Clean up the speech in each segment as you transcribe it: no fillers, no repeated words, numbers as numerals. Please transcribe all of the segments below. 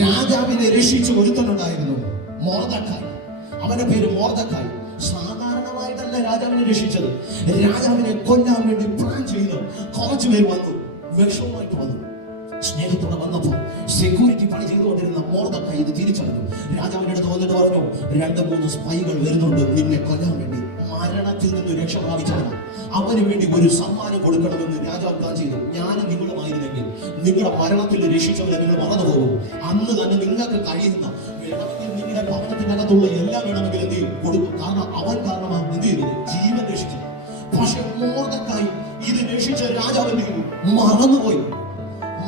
രാജാവിനെ രക്ഷിച്ച് ഒരുത്തനുണ്ടായിരുന്നു, മൊർദെഖായി. അവന്റെ പേര് മൊർദെഖായി. സാധാരണമായിട്ടല്ല രാജാവിനെ രക്ഷിച്ചത്. രാജാവിനെ കൊല്ലാൻ വേണ്ടി പ്ലാൻ ചെയ്ത് കുറച്ചു പേര് വന്നു, വിഷവുമായിട്ട് വന്നു. സ്നേഹത്തോടെ വന്നപ്പോൾ സെക്യൂരിറ്റി പണി ചെയ്തുകൊണ്ടിരുന്ന മൊർദെഖായി ഇത് തിരിച്ചറിഞ്ഞു. രാജാവിന്റെ അടുത്ത് വന്നിട്ട് പറഞ്ഞു, 2-3 സ്പൈകൾ വരുന്നുണ്ട് നിന്നെ കൊല്ലാൻ വേണ്ടി. മരണത്തിൽ നിന്ന് രക്ഷ പ്രാപിച്ചവനാണ്, അവന് വേണ്ടി ഒരു സമ്മാനം കൊടുക്കണമെന്ന് രാജാവ് പ്ലാൻ ചെയ്തു. ഞാൻ നിങ്ങളുമായിരുന്നെങ്കിൽ നിങ്ങളുടെ മരണത്തിൽ രക്ഷിച്ചവരെ നിങ്ങൾ മറന്നുപോകും. അന്ന് തന്നെ നിങ്ങൾക്ക് കഴിയുന്ന വേണമെങ്കിൽ നിങ്ങളുടെ ഭവനത്തിനകത്തുള്ള എല്ലാം വേണമെങ്കിൽ എന്ത് ചെയ്യും കൊടുക്കും. കാരണം അവൻ കാരണമാണ് എന്ത് ചെയ്തത്, ജീവൻ രക്ഷിച്ചത്. പക്ഷെ മൊർദെഖായി ഇത് രക്ഷിച്ച രാജാവ് എന്ത് ചെയ്തു, മറന്നുപോയി.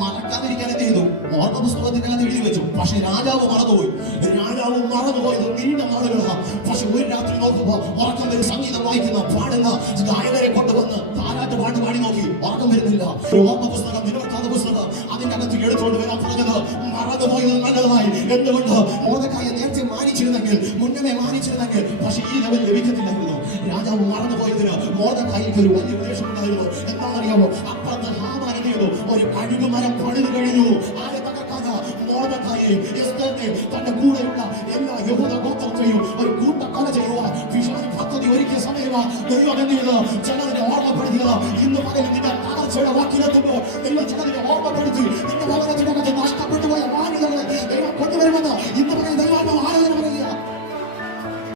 മറക്കാതിരിക്കാൻ എന്ത് ചെയ്തു, ഓർമ്മ പുസ്തകത്തിനകത്ത് എഴുതി വെച്ചു. പക്ഷെ രാജാവ് മറന്നുപോയി. രാജാവ് മറന്നുപോയത് നീണ്ട നാളുകളാണ്. പക്ഷെ ഒരു രാത്രി നോക്കുമ്പോ ഉറക്കം വരും. സംഗീതം വായിക്കുന്ന പാടുന്ന ഗായകരെ കൊണ്ടുവന്ന് താരാട്ട് പാട്ട് പാടി നോക്കി, ഉറക്കം വരുന്നില്ല. ഓർമ്മ പുസ്തകം, നിലനിർത്താത്ത പുസ്തകം അതിന്റെ അകത്ത് എടുത്തുകൊണ്ട് വരാൻ പറഞ്ഞത് മറന്നുപോയത് നല്ലതായി. എന്തുകൊണ്ട് മൊർദെഖായിയെ നേരത്തെ മാനിച്ചിരുന്നെങ്കിൽ, മുന്നമേ മാനിച്ചിരുന്നെങ്കിൽ പക്ഷെ ഈ ലെവൽ ലഭിക്കത്തില്ലായിരുന്നു. രാജാവ് മറന്നുപോയതിന് മൊർദെഖായിക്ക് ഒരു വലിയ ഉദ്ദേശം ഉണ്ടായിരുന്നു. എന്താണെന്നറിയാമോ, അപ്പുറത്ത് ഹാമാൻ എന്ത് ചെയ്തു, ഒരു കഴുകുമരം പണിത് കഴിഞ്ഞു. ആരെ തകർക്കാനാ? മൊർദെഖായിയെ, എസ്തേറിനെ, തന്റെ കൂടെയുള്ള എല്ലാ യഹൂദ ഗോത്രത്തെയും ഒരു കൂട്ടക്കൊല ചെയ്യുവാൻ പിശാച് പദ്ധതി ഒരുക്കിയ സമയമാണ്. ദൈവം എന്ത് ചെയ്ത് ജനതിനെ ഓർമ്മപ്പെടുത്തിയത്. ഇന്ന് പകൽ നിന്റെ തകർച്ചയുടെ വാക്കിലെത്തുമ്പോൾ ദൈവം ജനതിനെ ഓർമ്മപ്പെടുത്തി നിന്റെ ഭവനത്തിനകത്ത്